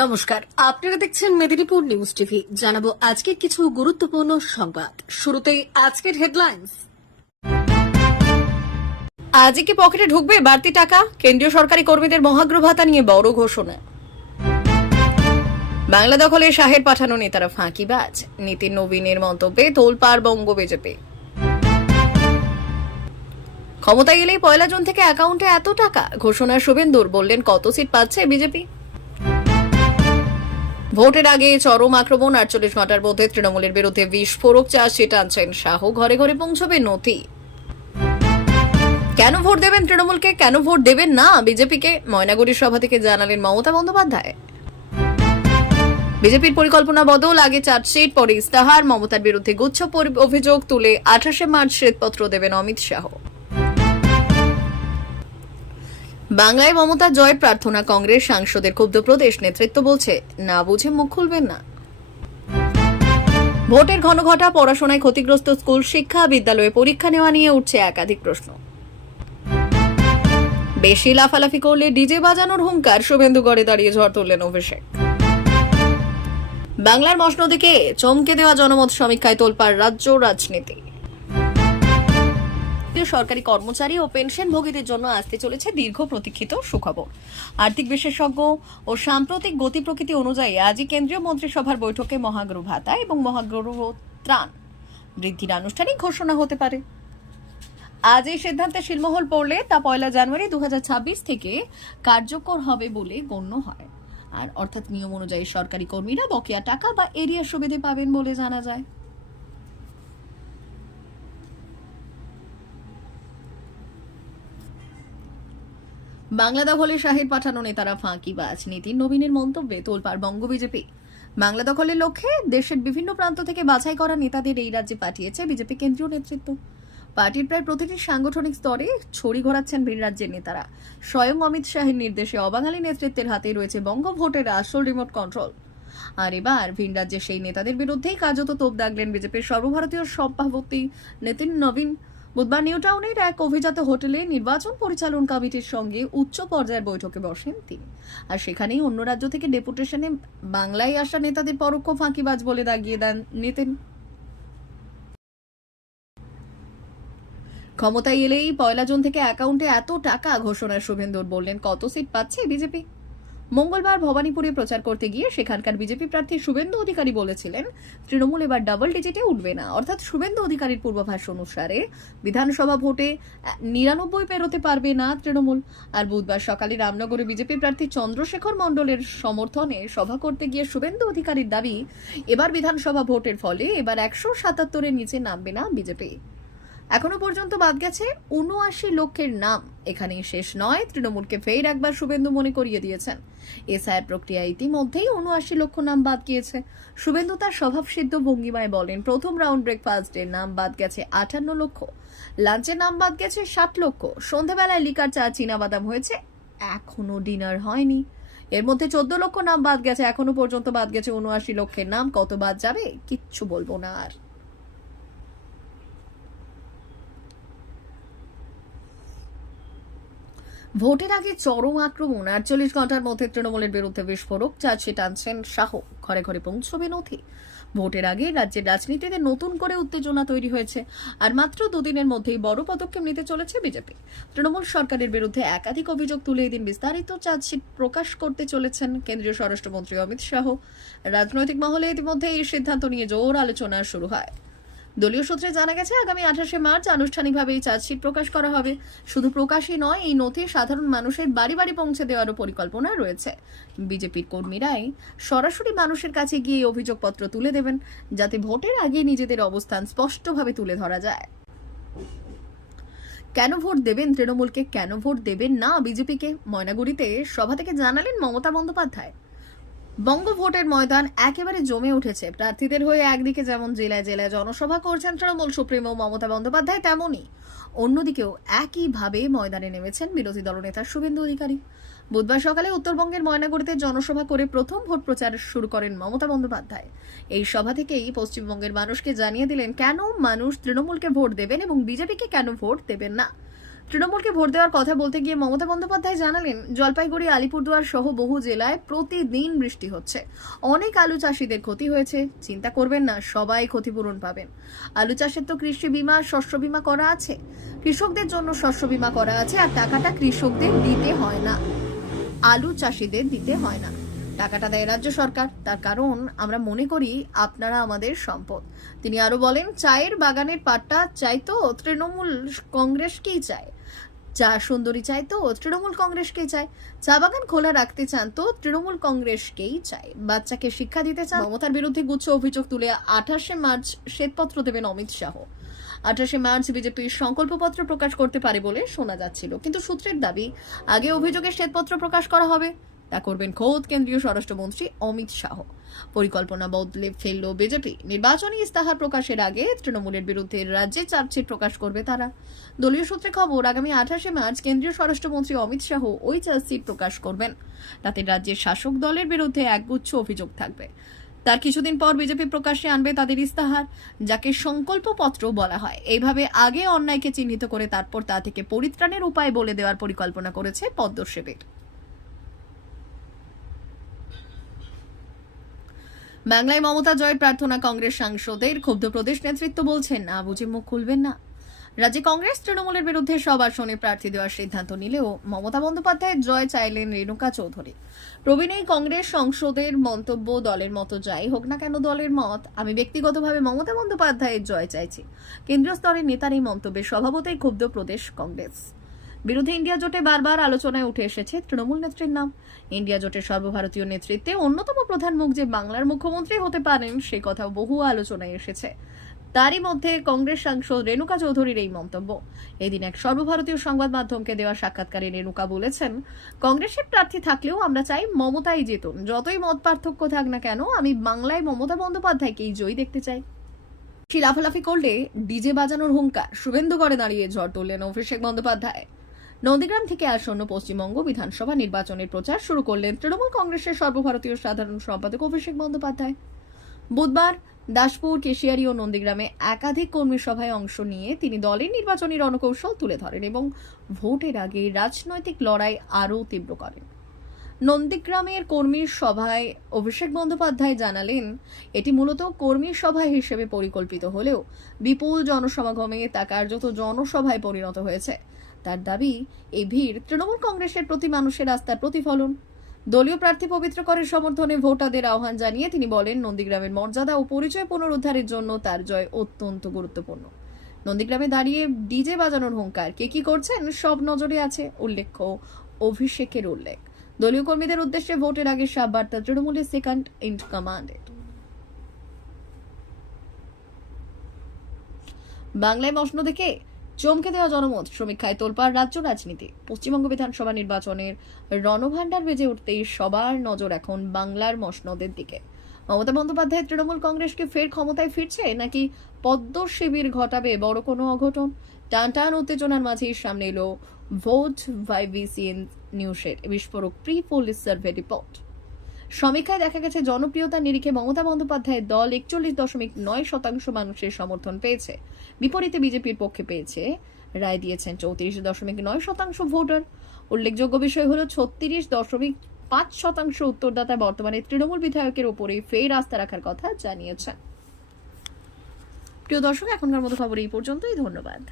নমস্কার, আপনারা দেখছেন মেদিনীপুর নিউজ টিভি। জানাবো আজকের কিছু গুরুত্বপূর্ণ সংবাদ। শুরুতেই আজকের হেডলাইন্স। আজই কি পকেটে ঢুকবে বাড়তি টাকা? কেন্দ্রীয় সরকারি কর্মীদের মহার্ঘ ভাতা নিয়ে বড় ঘোষণা। বাংলা দখলে শাহের পাঠানো নেতারা ফাঁকিবাজ, নীতিন নবীনের মন্তব্যে তোলপাড় বঙ্গ বিজেপি। ক্ষমতায় এলেই 1 জুন থেকে অ্যাকাউন্টে এত টাকা ঘোষণা শুভেন্দুর, বললেন কত সিট পাচ্ছে বিজেপি। ভোটের আগে চরম আক্রমণ, 48 ঘন্টার মধ্যে তৃণমূলের বিরুদ্ধে বিস্ফোরক চার্জশিট আনছেন শাহ, ঘরে ঘরে পৌঁছবে নথি। কেন ভোট দেবেন তৃণমূলকে, কেন ভোট দেবেন না বিজেপিকে, ময়নাগুড়ির সভা থেকে জানালেন মমতা বন্দ্যোপাধ্যায়। বিজেপির পরিকল্পনা বদল, আগে চার্জশিট পরে ইস্তাহার, মমতার বিরুদ্ধে গুচ্ছ অভিযোগ তুলে 28 মার্চ শ্বেতপত্র দেবেন অমিত শাহ। বাংলায় মমতা জয় প্রার্থনা, কংগ্রেস সাংসদের ক্ষুব্ধ, প্রদেশ নেতৃত্ব বলছে না বুঝে মুখ খুলবেন না। ভোটের ঘনঘটা, পড়াশোনায় ক্ষতিগ্রস্ত স্কুল শিক্ষা, বিদ্যালয়ে পরীক্ষা নেওয়া নিয়ে উঠছে একাধিক প্রশ্ন। বেশি লাফালাফি করলে ডিজে বাজানোর হুঙ্কার, শুভেন্দুগড়ে দাঁড়িয়ে ঝড় তুললেন অভিষেক। বাংলার মসনদীকে চমকে দেওয়া জনমত সমীক্ষায় তোলপাড় রাজ্য রাজনীতি। সরকারি কর্মচারী ও পেনশনভোগীদের জন্য আসতে চলেছে দীর্ঘ প্রতীক্ষিত সুখবর। আর্থিক বিশেষজ্ঞ ও সাম্প্রতিক গতি প্রকৃতি অনুযায়ী আজই কেন্দ্রীয় মন্ত্রিসভার বৈঠকে মহার্ঘ ভাতা এবং মহার্ঘ ত্রাণ বৃদ্ধির আনুষ্ঠানিক ঘোষণা হতে পারে। আজ এই সিদ্ধান্তে শিলমোহর পড়লে তা 1 জানুয়ারি 2026 থেকে কার্যকর হবে বলে গণ্য হয়। আর অর্থাৎ নিয়ম অনুযায়ী সরকারি কর্মীরা বকেয়া টাকা বা এরিয়া সুবিধা পাবেন বলে জানা যায়। বাংলা দখলে শাহের পাঠানো নেতারা ফাঁকিবাজ, নীতিন নবীনের মন্তব্যে তোলপাড় বঙ্গ বিজেপি। বাংলা দখলের লক্ষ্যে দেশের বিভিন্ন প্রান্ত থেকে বাছাই করা নেতাদের এই রাজ্যে পাঠিয়েছে বিজেপি কেন্দ্রীয় নেতৃত্ব। পার্টির প্রায় প্রতিটি সাংগঠনিক স্তরে ছড়ি ঘোরাচ্ছেন ভিন রাজ্যের নেতারা। স্বয়ং অমিত শাহের নির্দেশে অবাঙালি নেতৃত্বের হাতে রয়েছে বঙ্গ ভোটের আসল রিমোট কন্ট্রোল। আর এবার ভিন রাজ্যের সেই নেতাদের বিরুদ্ধেই কার্যত তোপ দাগলেন বিজেপির সর্বভারতীয় সভাপতি নীতিন নবীন। বুধবার নিউ টাউনের এক অভিজাত হোটেলে নির্বাচন পরিচালন কমিটির সঙ্গে উচ্চ পর্যায়ের বৈঠকে বসেন তিনি। আর সেখানেই অন্য রাজ্য থেকে ডেপুটেশনে বাংলায় আসা নেতাদের পরোক্ষ ফাঁকিবাজ বলে দাগিয়ে দেন নীতিন। ক্ষমতায় এলেই 1 জুন থেকে অ্যাকাউন্টে এত টাকা ঘোষণা শুভেন্দুর, বললেন কত সিট পাচ্ছে বিজেপি। মঙ্গলবার ভবানীপুরে প্রচার করতে গিয়ে সেখানকার বিজেপি প্রার্থী শুভেন্দু অধিকারী বলেছিলেন তৃণমূল এবার ডাবল ডিজিটে উঠবে না। অর্থাৎ শুভেন্দু অধিকারীর পূর্বাভাস অনুসারে বিধানসভা ভোটে 99 পেরোতে পারবে না তৃণমূল। আর বুধবার সকালে রামনগরে বিজেপি প্রার্থী চন্দ্রশেখর মণ্ডলের সমর্থনে সভা করতে গিয়ে শুভেন্দু অধিকারীর দাবি, এবার বিধানসভা ভোটের ফলে এবার 177-এর নিচে নামবে না বিজেপি। এখনো পর্যন্ত বাদ গেছে 79 লক্ষের নাম। এখানেই শেষ নয়, তৃণমূলকে ফের একবার শুভেন্দু মনে করিয়ে দিয়েছেন এসআইআর প্রক্রিয়া ইতিমধ্যেই 79 লক্ষ নাম বাদ গিয়েছে। শুভেন্দু তার স্বভাবসিদ্ধ ভঙ্গিমায় বলেন, প্রথম রাউন্ড ব্রেকফাস্টের নাম বাদ গেছে 58 লক্ষ, লাঞ্চের নাম বাদ গেছে 60 লক্ষ, সন্ধ্যাবেলায় লিকার চা চীনাবাদাম হয়েছে, এখনো ডিনার হয়নি। এর মধ্যে 14 লক্ষ নাম বাদ গেছে। এখনো পর্যন্ত বাদ গেছে 79 লক্ষের নাম। কত বাদ যাবে কিচ্ছু বলবো না আর। ভোটের আগে চরম আক্রমণ, 48 ঘন্টার মধ্যে তৃণমূলের বিরুদ্ধে বিস্ফোরক চার্জশিট আনছেন শাহ, ঘরে ঘরে পৌঁছবে নথি। ভোটের আগে রাজ্যের রাজনীতিতে নতুন করে উত্তেজনা তৈরি হয়েছে। আর মাত্র 2 দিনের মধ্যেই বড় পদক্ষেপ নিতে চলেছে বিজেপি। তৃণমূল সরকারের বিরুদ্ধে একাধিক অভিযোগ তুলে এদিন বিস্তারিত চার্জশিট প্রকাশ করতে চলেছেন কেন্দ্রীয় স্বরাষ্ট্রমন্ত্রী অমিত শাহ। রাজনৈতিক মহলে ইতিমধ্যে এই সিদ্ধান্ত নিয়ে জোর আলোচনা শুরু হয়। দলীয় সূত্রে জানা গেছে আগামী 28 মার্চ আনুষ্ঠানিকভাবে এই চার্জশিট প্রকাশ করা হবে। শুধু প্রকাশই নয়, এই নথি সাধারণ মানুষের বাড়ি বাড়ি পৌঁছে দেওয়ারও পরিকল্পনা রয়েছে। বিজেপির কর্মীরাই সরাসরি মানুষের কাছে গিয়ে অভিযোগপত্র তুলে দেবেন, যাতে ভোটের আগে নিজেদের অবস্থান স্পষ্টভাবে তুলে ধরা যায়। কেন ভোট দেবেন তৃণমূলকে, কেন ভোট দেবেন না বিজেপিকে, ময়নাগুড়িতে সভা থেকে জানালেন মমতা বন্দ্যোপাধ্যায়। বঙ্গ ভোটের ময়দান একেবারে জমে উঠেছে। প্রার্থীদের হয়ে একদিকে যেমন জেলায় জেলায় জনসভা করছেন তৃণমূল সুপ্রিমো মমতা বন্দ্যোপাধ্যায়, তেমনই অন্যদিকেও একইভাবে ময়দানে নেমেছেন বিরোধী দলনেতা শুভেন্দু অধিকারী। বুধবার সকালে উত্তরবঙ্গের ময়নাগুড়িতে জনসভা করে প্রথম ভোট প্রচার শুরু করেন মমতা বন্দ্যোপাধ্যায়। এই সভা থেকেই পশ্চিমবঙ্গের মানুষকে জানিয়ে দিলেন কেন মানুষ তৃণমূলকে ভোট দেবেন এবং বিজেপিকে কেন ভোট দেবেন না। তৃণমূলকে ভোট দেওয়ার কথা বলতে গিয়ে মমতা বন্দ্যোপাধ্যায় জানালেন, জলপাইগুড়ি, আলিপুরদুয়ার সহ বহু জেলায় প্রতিদিন বৃষ্টি হচ্ছে। অনেক আলু চাষিদের ক্ষতি হয়েছে। চিন্তা করবেন না, সবাই ক্ষতিপূরণ পাবেন। আলু চাষের তো কৃষি বীমা, শস্য বীমা করা আছে। কৃষকদের জন্য শস্য বীমা করা আছে, আর টাকাটা কৃষকদের দিতে হয় না, আলু চাষিদের দিতে হয় না। টাকাটা দেয় রাজ্য সরকার। তার কারণ আমরা মনে করি আপনারা আমাদের সম্পদ। তিনি আরো বলেন, চায়ের বাগানের পাট্টা চাইতো তৃণমূল কংগ্রেসকেই চায়, চা সুন্দরী চাইতো তৃণমূল কংগ্রেসকেই চায়, চা বাগান খোলা রাখতে চান তো তৃণমূল কংগ্রেসকেই চায়, বাচ্চাকে শিক্ষা দিতে চান। মমতার বিরুদ্ধে গুচ্ছ অভিযোগ তুলে 28শে মার্চ শ্বেতপত্র দেবেন অমিত শাহ। 28শে মার্চ বিজেপির সংকল্পপত্র প্রকাশ করতে পারে বলে শোনা যাচ্ছিল, কিন্তু সূত্রের দাবি আগে অভিযোগের শ্বেতপত্র প্রকাশ করা হবে। তা করবেন খোদ কেন্দ্রীয় স্বরাষ্ট্রমন্ত্রী অমিত শাহ। পরিকল্পনা বদলে ফেলল বিজেপি। নির্বাচনী ইস্তাহার প্রকাশের আগে তৃণমূলের বিরুদ্ধে রাজ্যে চার্জশিট প্রকাশ করবে তারা। দলীয় সূত্রে খবর, আগামী 28শে মার্চ কেন্দ্রীয় স্বরাষ্ট্রমন্ত্রী অমিত শাহ ওই চার্জশিট প্রকাশ করবেন। তাতে রাজ্যের শাসক দলের বিরুদ্ধে একগুচ্ছ অভিযোগ থাকবে। তার কিছুদিন পর বিজেপি প্রকাশ্যে আনবে তাদের ইস্তাহার, যাকে সংকল্পপত্র বলা হয়। এইভাবে আগে অন্যায়কে চিহ্নিত করে তারপর তা থেকে পরিত্রাণের উপায় বলে দেওয়ার পরিকল্পনা করেছে পদ্মসেবের। বাংলায় মমতা জয়ের প্রার্থনা কংগ্রেস সাংসদের। ক্ষুব্ধ প্রদেশ নেতৃত্ব বলছেন, না বুঝে মুখ খুলবেন না। রাজ্যে কংগ্রেস তৃণমূলের বিরুদ্ধে সব আসনে প্রার্থী দেওয়ার সিদ্ধান্ত নিলেও মমতা বন্দ্যোপাধ্যায়ের জয় চাইলেন রেণুকা চৌধুরী। প্রবীণ এই কংগ্রেস সংসদের মন্তব্য, দলের মতো যাই হোক না কেন দলের মত, আমি ব্যক্তিগতভাবে মমতা বন্দ্যোপাধ্যায়ের জয় চাইছি। কেন্দ্রীয় স্তরের নেতার এই মন্তব্যে স্বভাবতই ক্ষুব্ধ প্রদেশ কংগ্রেস। বিরোধী ইন্ডিয়া জোটে বারবার আলোচনায় উঠে এসেছে তৃণমূল নেত্রীর নাম। ইন্ডিয়া জোটের সর্বভারতীয় নেতৃত্বে অন্যতম প্রধান মুখ যে বাংলার মুখ্যমন্ত্রী হতে পারেন, সে কথাও বহু আলোচনায় এসেছে। তারই মধ্যে কংগ্রেস সাংসদ রেণুকা চৌধুরীর এই মন্তব্য। এদিন এক সর্বভারতীয় সংবাদ মাধ্যমকে দেওয়া সাক্ষাৎকারে রেণুকা বলেছেন, কংগ্রেসের প্রার্থী থাকলেও আমরা চাই মমতাই জিতুন। যতই মত পার্থক্য থাক না কেন, আমি বাংলায় মমতা বন্দ্যোপাধ্যায়কেই জয়ী দেখতে চাই। লাফালাফি করলে ডিজে বাজানোর হুঙ্কার, শুভেন্দুগড়ে দাঁড়িয়ে ঝড় তুললেন অভিষেক বন্দ্যোপাধ্যায়। নন্দীগ্রাম থেকে আসন্ন পশ্চিমবঙ্গ বিধানসভা নির্বাচনের প্রচার শুরু করলেন তৃণমূল কংগ্রেসের সর্বভারতীয় সাধারণ সম্পাদক অভিষেক বন্দ্যোপাধ্যায়। বুধবার দাসপুর, কেশিয়ারি ও নন্দীগ্রামে একাধিক কর্মী সভায় অংশ নিয়ে তিনি দলের নির্বাচনী রণকৌশল তুলে ধরেন এবং ভোটের আগে রাজনৈতিক লড়াই আরও তীব্র করেন। নন্দীগ্রামের কর্মী সভায় অভিষেক বন্দ্যোপাধ্যায় জানালেন, এটি মূলত কর্মী সভা হিসেবে পরিকল্পিত হলেও বিপুল জনসমাগমে তা কার্যত জনসভায় পরিণত হয়েছে। তার দাবি, এই ভিড় তৃণমূল কংগ্রেসের প্রতি মানুষের আস্থার প্রতিফলন। দলীয় প্রার্থী পবিত্র করের সমর্থনে ভোটারদের আহ্বান জানিয়ে তিনি বলেন, নন্দীগ্রামের মর্যাদা ও পরিচয় পুনরুদ্ধারের জন্য তার জয় অত্যন্ত গুরুত্বপূর্ণ। নন্দীগ্রামে দাঁড়িয়ে ডিজে বাজানোর হুঙ্কার, কে কি করছেন সব নজরে আছে। উল্লেখ্য, অভিষেকের উল্লেখ, দলীয় কর্মীদের উদ্দেশ্যে ভোটের আগে সাব বার্তা তৃণমূলের সেকেন্ড ইন কমান্ডের। বাংলায় মসনদ দেখে চমকে দেওয়া জনমত, সমীক্ষায় তোলপাড় রাজ্য রাজনীতি। পশ্চিমবঙ্গ বিধানসভা নির্বাচনের রণভাণ্ডার বেজে উঠতেই সবার নজর এখন বাংলার মসনদের দিকে। মমতা বন্দ্যোপাধ্যায় তৃণমূল কংগ্রেসকে ফের ক্ষমতায় ফিরছে, নাকি পদ্ম শিবির ঘটাবে বড় কোনো অঘটন? টানটান উত্তেজনার মাঝেই সামনে এলো ভোট ভাইভিসিএন নিউজের বিস্ফোরক প্রি পোল সার্ভে রিপোর্ট। সমীক্ষায় দেখা গেছে, জনপ্রিয়তার নিরিখে মমতা বন্দ্যোপাধ্যায়ের দল 41.9% মানুষের সমর্থন পেয়েছে। বিপরীতে বিজেপির পক্ষে পেয়েছে, রায় দিয়েছেন 34.9% ভোটার। উল্লেখযোগ্য বিষয় হলো 36.5% উত্তরদাতা বর্তমানে তৃণমূল বিধায়কের ওপরে ফের আস্থা রাখার কথা জানিয়েছেন। প্রিয় দর্শক, এখনকার মতো খবর এই পর্যন্তই। ধন্যবাদ।